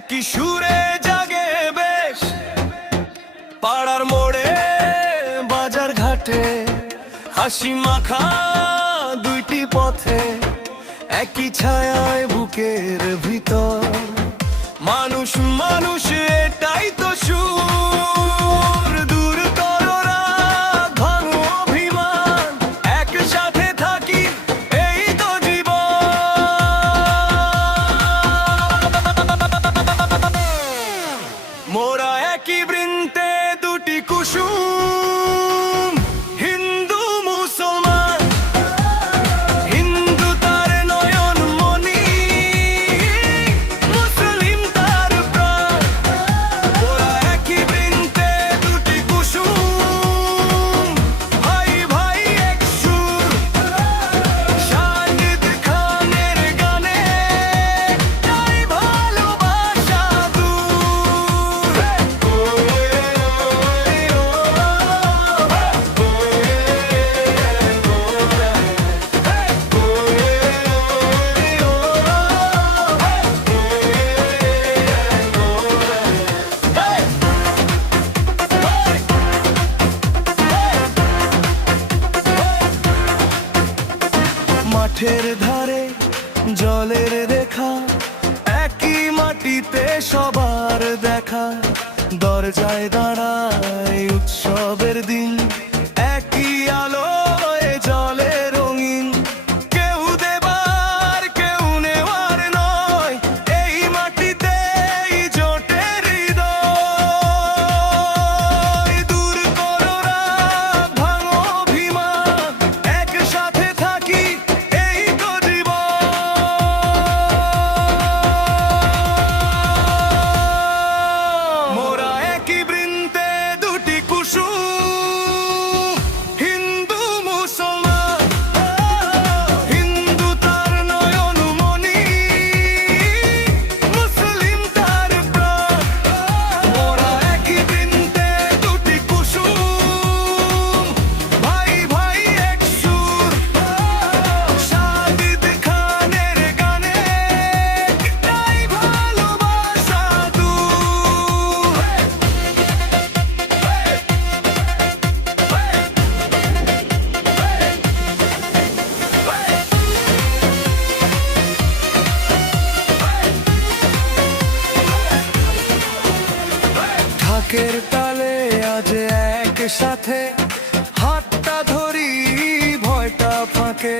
একই সুরে জাগে বেশ পাড়ার মোড়ে বাজার ঘাটে, হাসি মাখা দুইটি পথে, একই ছায়ায় বুকের ভিতর। মানুষ মানুষ এটাই তো সুর, দূর করো রাগ, ভাঙো অভিমান, একসাথে থাকি এই তো জীবন। মোরা একই বৃন্তে দুটি কুসুম, হিন্দু মুসলমান, হিন্দু তার নয়ন মনি, মুসলিম তার প্রাণ। মোরা একই বৃন্তে দুটি কুসুম, ভাই ভাই এক সুর, সাজিদ খানের গানে তাই ভালোবাসা দূর। মাঠের ধারে জলের রেখা, একই মাটিতে সবার দেখা, দরজায় দাঁড়ায় উৎসবের দিন, একই আলোয় জলে রঙিন। কেউ দেবার কেউ নেওয়ার নয়, এই মাটিতেই জোটে হৃদয়। দূর করো রাগ, ভাঙো অভিমান, একসাথে থাকি এই তো জীবন। মোরা একই বৃন্তে দুটি কুসুম, হিন্দু মুসলমান, হিন্দু তার নয়ন মনি, মুসলিম তার প্রাণ। মোরা একই বৃন্তে দুটি কুসুম, ভাই ভাই এক সুর, সাজিদ খানের গানে তাই ভালোবাসা দূর। ঢাকের তালে আজ একসাথে, হাতটা ধরি ভয়টা ফাঁকে।